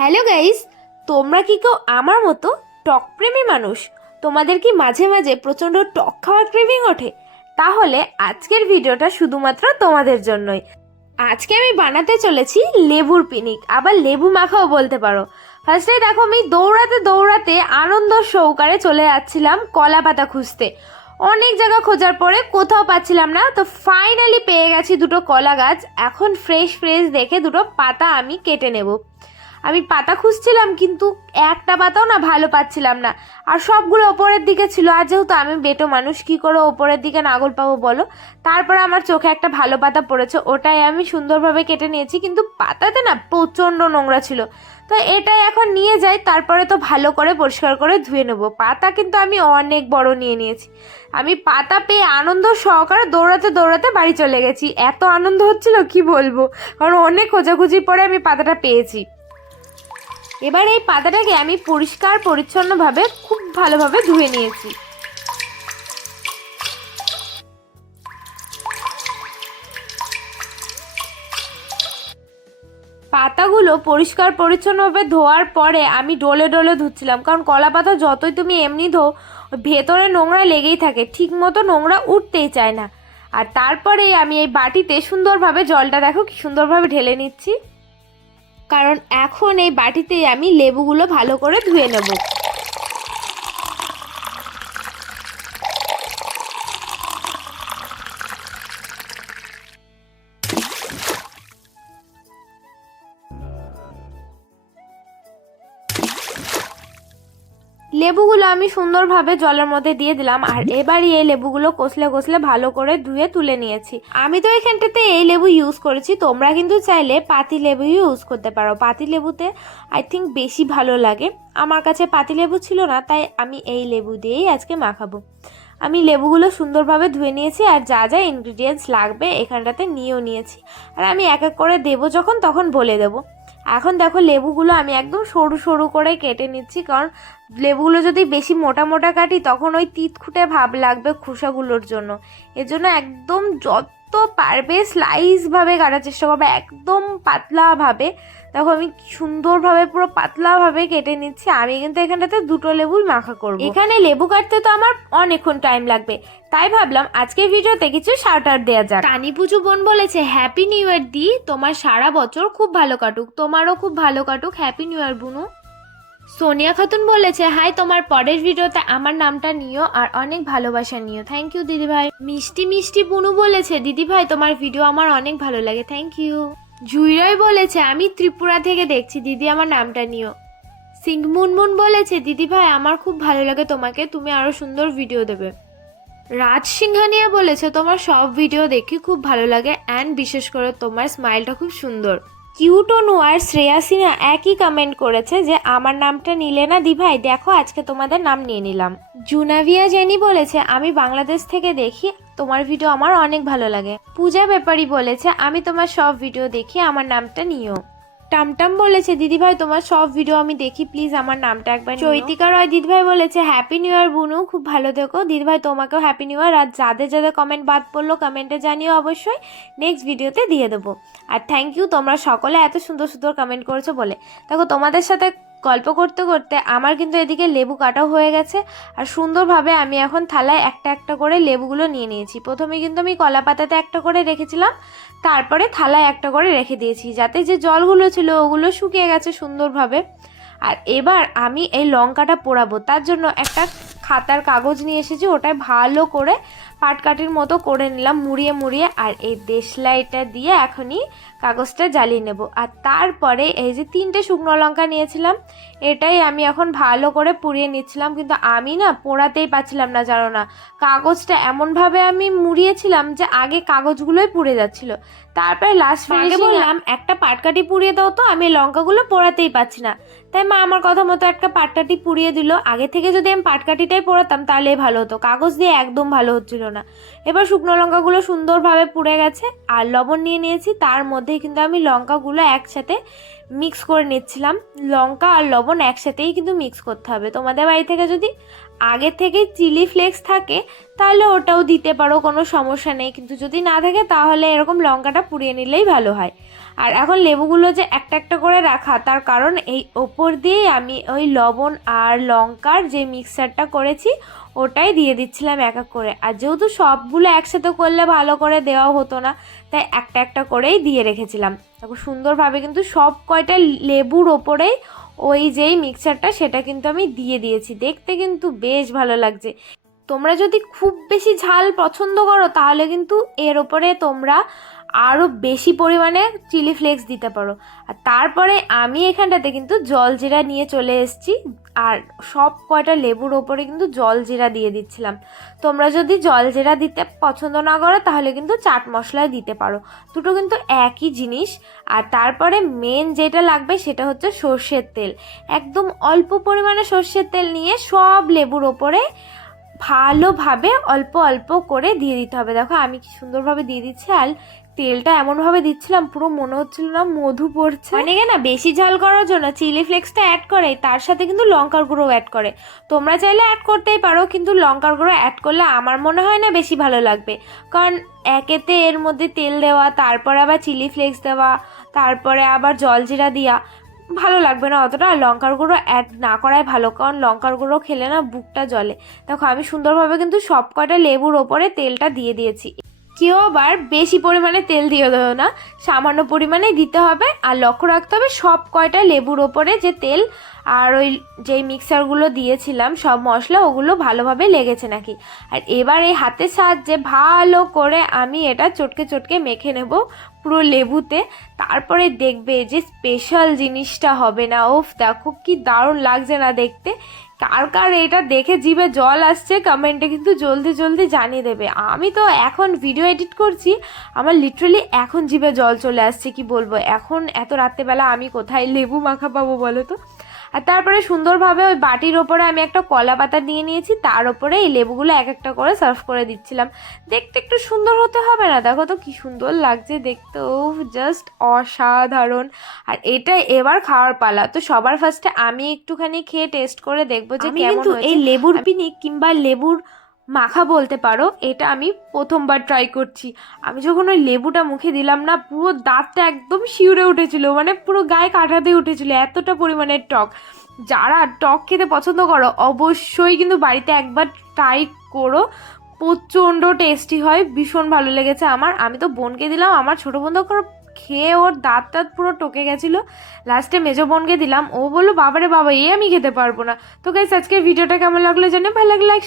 Hello guys তোমরা কি কেউ আমার মতো টক প্রেমী মানুষ? তোমাদের কি মাঝে মাঝে প্রচণ্ড টক খাওয়ার ক্রেভিং ওঠে? তাহলে আজকের ভিডিওটা শুধুমাত্র তোমাদের জন্যই। আজকে আমি বানাতে চলেছি লেবুর পিনিক। আবার লেবু মাখাও বলতে পারো। ফার্স্টে দেখো, আমি দৌড়াতে দৌড়াতে আনন্দ সহকারে চলে যাচ্ছিলাম কলা পাতা খুঁজতে। অনেক জায়গা খোঁজার পরে কোথাও পাচ্ছিলাম না। তো ফাইনালি পেয়ে গেছি দুটো কলা গাছ। এখন ফ্রেশ ফ্রেশ দেখে দুটো পাতা আমি কেটে নেব। আমি পাতা খুঁজছিলাম, কিন্তু একটা পাতাও না ভালো পাচ্ছিলাম না। আর সবগুলো ওপরের দিকে ছিল। আর যেহেতু আমি বেটো মানুষ, কি করে ওপরের দিকে নাগল পাবো বলো? তারপর আমার চোখে একটা ভালো পাতা পড়েছে। ওটাই আমি সুন্দরভাবে কেটে নিয়েছি, কিন্তু পাতাতে না প্রচণ্ড নোংরা ছিল। তো এটাই এখন নিয়ে যাই, তারপরে তো ভালো করে পরিষ্কার করে ধুয়ে নেব। পাতা কিন্তু আমি অনেক বড় নিয়ে নিয়েছি। আমি পাতা পেয়ে আনন্দ সহকারে দৌড়াতে দৌড়াতে বাড়ি চলে গেছি। এত আনন্দ হচ্ছিল, কি বলব? কারণ অনেক খোঁজাখুঁজির পরে আমি পাতাটা পেয়েছি। এবার এই পাতাটাকে আমি পরিষ্কার, পরিচ্ছন্নভাবে, খুব ভালোভাবে ধুয়ে নিয়েছি। পাতাগুলো পরিষ্কার, পরিচ্ছন্নভাবে ধোয়ার পরে আমি ডলে ডলে ধুচ্ছিলাম। কারণ কলা পাতা যতই তুমি এমনি ধো, ভেতরে নোংরা লেগেই থাকে, ঠিক মতো নোংরা উঠতেই চায় না। আর তারপরে আমি এই বাটিতে সুন্দরভাবে জলটা দেখো, কি সুন্দরভাবে ঢেলে নিচ্ছি। কারণ এখন এই বাটিতেই আমি লেবুগুলো ভালো করে ধুয়ে নেব। লেবুগুলো আমি সুন্দরভাবে জলের মধ্যে দিয়ে দিলাম, আর এবারই এই লেবুগুলো কষলে কষলে ভালো করে ধুয়ে তুলে নিয়েছি। আমি তো এখানটাতে এই লেবু ইউজ করেছি, তোমরা কিন্তু চাইলে পাতি লেবু ইউজ করতে পারো। পাতি লেবুতে আই থিঙ্ক বেশি ভালো লাগে। আমার কাছে পাতি লেবু ছিল না, তাই আমি এই লেবু দিয়েই আজকে মাখাবো। আমি লেবুগুলো সুন্দরভাবে ধুয়ে নিয়েছি, আর যা যা ইনগ্রিডিয়েন্টস লাগবে এখানটাতে নিয়েও নিয়েছি। আর আমি এক এক করে দেবো যখন, তখন বলে দেবো। এখন দেখো লেবুগুলো আমি একদম সরু সরু করে কেটে নিচ্ছি, কারণ লেবুগুলো যদি বেশি মোটা মোটা কাটি, তখন ওই তিত খুঁটে ভাব লাগবে খোসাগুলোর জন্য। এজন্য একদম যত পারবে স্লাইসভাবে কাটার চেষ্টা করবে, একদম পাতলাভাবে দেখো আমি সুন্দরভাবে পুরো পাতলাভাবে কেটে নিচ্ছি। আমি কিন্তু এখানটাতে দুটো লেবুই মাখা করব। এখানে লেবু কাটতে তো আমার অনেকক্ষণ টাইম লাগবে। তাই ভাবলাম আজকের ভিডিওতে কিছু শার্টার দেওয়া যাক। টানি পুজো বোন বলেছে হ্যাপি নিউ ইয়ার দি। তোমার সারা বছর খুব ভালো কাটুক। তোমারও খুব ভালো কাটুক। হ্যাপি নিউ ইয়ার বুনু। সোনিয়া খাতুন বলেছে হাই তোমার পরের ভিডিওতে আমার নামটা নিও আর অনেক ভালোবাসা নিও। থ্যাংক ইউ দিদিভাই। মিষ্টি মিষ্টি বুনু বলেছে দিদিভাই তোমার ভিডিও আমার অনেক ভালো লাগে। থ্যাংক ইউ জুইরয় বলেছে, আমি ত্রিপুরা থেকে দেখছি, দিদি আমার নামটা নিও। সিংমুনমুন বলেছে, দিদি ভাই, আমার খুব ভালো লাগে তোমাকে, তুমি আরও সুন্দর ভিডিও দেবে। রাজ সিংহানিয়া বলেছে, তোমার সব ভিডিও দেখি খুব ভালো লাগে অ্যান্ড বিশেষ করে তোমার স্মাইলটা খুব সুন্দর। কিউটনু আর শ্রেয়া সিনহা একই কমেন্ট করেছে যে, আমার নামটা নিলে না দিভাই, দেখো আজকে তোমাদের নাম নিয়ে নিলাম। জুনাভিয়া জেনি বলেছে, আমি বাংলাদেশ থেকে দেখি, তোমার ভিডিও আমার অনেক ভালো লাগে। পূজা ব্যাপারী বলেছে, আমি তোমার সব ভিডিও দেখি, আমার নামটা নিও। টামটাম বলেছে, দিদিভাই, তোমার সব ভিডিও আমি দেখি প্লিজ আমার নামটা একবার। চৈতিকা রয় দিদিভাই বলেছে হ্যাপি নিউ ইয়ার বুনু, খুব ভালো থেকো। দিদিভাই, তোমাকেও হ্যাপি নিউ ইয়ার আর যাদের যাদের কমেন্ট বাদ পড়ল কমেন্টে জানিও অবশ্যই। নেক্সট ভিডিওতে দিয়ে দেবো। আর থ্যাংক ইউ তোমরা সকলে এত সুন্দর সুন্দর কমেন্ট করেছ বলে। দেখো, তোমাদের সাথে গল্প করতে করতে আমার কিন্তু এদিকে লেবু কাটাও হয়ে গেছে। আর সুন্দরভাবে আমি এখন থালায় একটা একটা করে লেবুগুলো নিয়ে নিয়েছি। প্রথমে কিন্তু আমি কলা পাতাতে একটা করে রেখেছিলাম, তারপরে থালায় একটা করে রেখে দিয়েছি যাতে যে জলগুলো ছিল ওগুলো শুকিয়ে গেছে সুন্দরভাবে। আর এবার আমি এই লঙ্কাটা পোড়াবো। তার জন্য একটা খাতার কাগজ নিয়ে এসেছি, ওটায় ভালো করে পাটকাঠির মতো করে নিলাম মুড়িয়ে মুড়িয়ে আর এই দেশলাইটা দিয়ে এখনই কাগজটা জ্বালিয়ে নেব। আর তারপরে এই যে তিনটে শুকনো লঙ্কা নিয়েছিলাম এটাই আমি এখন ভালো করে পুড়িয়ে নিচ্ছিলাম কিন্তু আমি না পোড়াতেই পাচ্ছিলাম না জানো না। কাগজটা এমনভাবে আমি মুড়িয়েছিলাম যে আগে কাগজগুলোই পুড়ে যাচ্ছিল। তারপরে লাস্ট আগে বললাম একটা পাটকাঠি পুড়িয়ে দাও তো আমি লঙ্কাগুলো পোড়াতেই পাচ্ছি না। তাই মা আমার কথা মতো একটা পাটকাঠি পুড়িয়ে দিল। আগে থেকে যদি আমি পাটকাঠিটাই পোড়াতাম তাহলেই ভালো হতো। কাগজ দিয়ে একদম ভালো হচ্ছিল না। এবার শুকনো লঙ্কাগুলো সুন্দরভাবে পুড়ে গেছে, আর লবণ নিয়ে নিয়েছি, তার মধ্যে কিন্তু আমি লঙ্কাগুলো একসাথে মিক্স করে নিচ্ছিলাম। লঙ্কা আর লবণ একসাথেই কিন্তু মিক্স করতে হবে। তোমাদের বাড়ি থেকে যদি আগে থেকে চিলি ফ্লেক্স থাকে, তাহলে ওটাও দিতে পারো, কোনো সমস্যা নেই। কিন্তু যদি না থাকে, তাহলে এরকম লঙ্কাটা পুড়িয়ে নিলেই ভালো হয়। আর এখন লেবুগুলো যে একটা একটা করে রাখা, তার কারণ এই ওপর দিয়েই আমি ওই লবণ আর লঙ্কার যে মিক্সারটা করেছি, ওটাই দিয়ে দিচ্ছিলাম এক এক করে। আর যেহেতু সবগুলো একসাথে করলে ভালো করে দেওয়া হতো না, তাই একটা একটা করেই দিয়ে রেখেছিলাম। তারপর সুন্দরভাবে কিন্তু সব কয়টা লেবুর ওপরেই ওই যেই মিক্সারটা সেটা কিন্তু আমি দিয়ে দিয়েছি। দেখতে কিন্তু বেশ ভালো লাগছে। তোমরা যদি খুব বেশি ঝাল পছন্দ করো, তাহলে কিন্তু এর ওপরে তোমরা আরও বেশি পরিমাণে চিলি ফ্লেক্স দিতে পারো। আর তারপরে আমি এখানটাতে কিন্তু জলজিরা নিয়ে চলে এসেছি। আর সব কয়টা লেবুর ওপরে কিন্তু জল জিরা দিয়ে দিচ্ছিলাম। তোমরা যদি জল জিরা দিতে পছন্দ না করো, তাহলে কিন্তু চাট মশলা দিতে পারো। দুটো কিন্তু একই জিনিস। আর তারপরে মেন যেটা লাগবে সেটা হচ্ছে সর্ষের তেল। একদম অল্প পরিমাণে সর্ষের তেল নিয়ে সব লেবুর ওপরে ভালোভাবে অল্প অল্প করে দিয়ে দিতে হবে। দেখো আমি কি সুন্দরভাবে দিয়ে দিচ্ছি আর তেলটা এমনভাবে দিচ্ছিলাম, পুরো মনে হচ্ছিল না মধু পড়ছে। অনেকে না বেশি ঝাল করার জন্য চিলি ফ্লেক্সটা অ্যাড করে, তার সাথে কিন্তু লঙ্কার গুঁড়ো অ্যাড করে। তোমরা চাইলে অ্যাড করতেই পারো, কিন্তু লঙ্কার গুঁড়ো অ্যাড করলে আমার মনে হয় না বেশি ভালো লাগবে। কারণ একেতে এর মধ্যে তেল দেওয়া, তারপরে আবার চিলি ফ্লেক্স দেওয়া, তারপরে আবার জলজিরা দেওয়া ভালো লাগবে না অতটা। আর লঙ্কার গুঁড়ো অ্যাড না করাই ভালো, কারণ লঙ্কার গুঁড়ো খেলে না বুকটা জলে দেখো, আমি সুন্দরভাবে কিন্তু সব কয়টা লেবুর ওপরে তেলটা দিয়ে দিয়েছি। কেউ আবার বেশি পরিমাণে তেল দিয়ে দেবো না। সামান্য পরিমাণে দিতে হবে আর লক্ষ্য রাখতে হবে সব কয়টা লেবুর ওপরে যে তেল আর ওই যেই মিক্সারগুলো দিয়েছিলাম সব মশলা ওগুলো ভালোভাবে লেগেছে নাকি। আর এবার এই হাতের সাহায্যে ভালো করে আমি এটা চটকে চটকে মেখে নেব পুরো লেবুতে। তারপরে দেখবে যে স্পেশাল জিনিসটা হবে না। ওফ, দেখো কি দারুণ লাগছে না দেখতে। কার কার এটা দেখে জিভে জল আসছে কমেন্টে কিন্তু জলদি জলদি জানিয়ে দেবে। আমি তো এখন ভিডিও এডিট করছি, আমার লিটারালি এখন জিভে জল চলে আসছে, কি বলব? এখন এত রাত্রেবেলা আমি কোথায় লেবু মাখা পাবো বলো তো? আর তারপরে সুন্দরভাবে ওই বাটির ওপরে আমি একটা কলা পাতা দিয়ে নিয়েছি তার ওপরে এই লেবুগুলো এক একটা করে সার্ভ করে দিচ্ছিলাম। দেখতে একটু সুন্দর হতে হবে না? দেখো তো কি সুন্দর লাগছে দেখতে ও জাস্ট অসাধারণ। আর এটা এবার খাওয়ার পালা। তো সবার ফার্স্টে আমি একটুখানি খেয়ে টেস্ট করে দেখব যে কেমন কিন্তু এই লেবুর পিনিক কিংবা লেবুর মাখা বলতে পারো, এটা আমি প্রথমবার ট্রাই করছি। আমি যখন ওই লেবুটা মুখে দিলাম না, পুরো দাঁতটা একদম শিউরে উঠেছিল মানে পুরো গায়ে কাটাতে উঠেছিল, এতটা পরিমাণের টক। যারা টক খেতে পছন্দ করো, অবশ্যই কিন্তু বাড়িতে একবার ট্রাই করো। প্রচণ্ড টেস্টি হয়, ভীষণ ভালো লেগেছে আমার। আমি তো বোনকে দিলাম, আমার ছোটো বোন তো খেয়ে ওর দাঁত টাত পুরো টকে গেছিল। লাস্টে মেজো বোনকে দিলাম, ও বলল, বাবারে বাবা, এ আমি খেতে পারব না। তো গাইস আজকের ভিডিওটা কেমন লাগল জানে ভালো লাগলে লাইক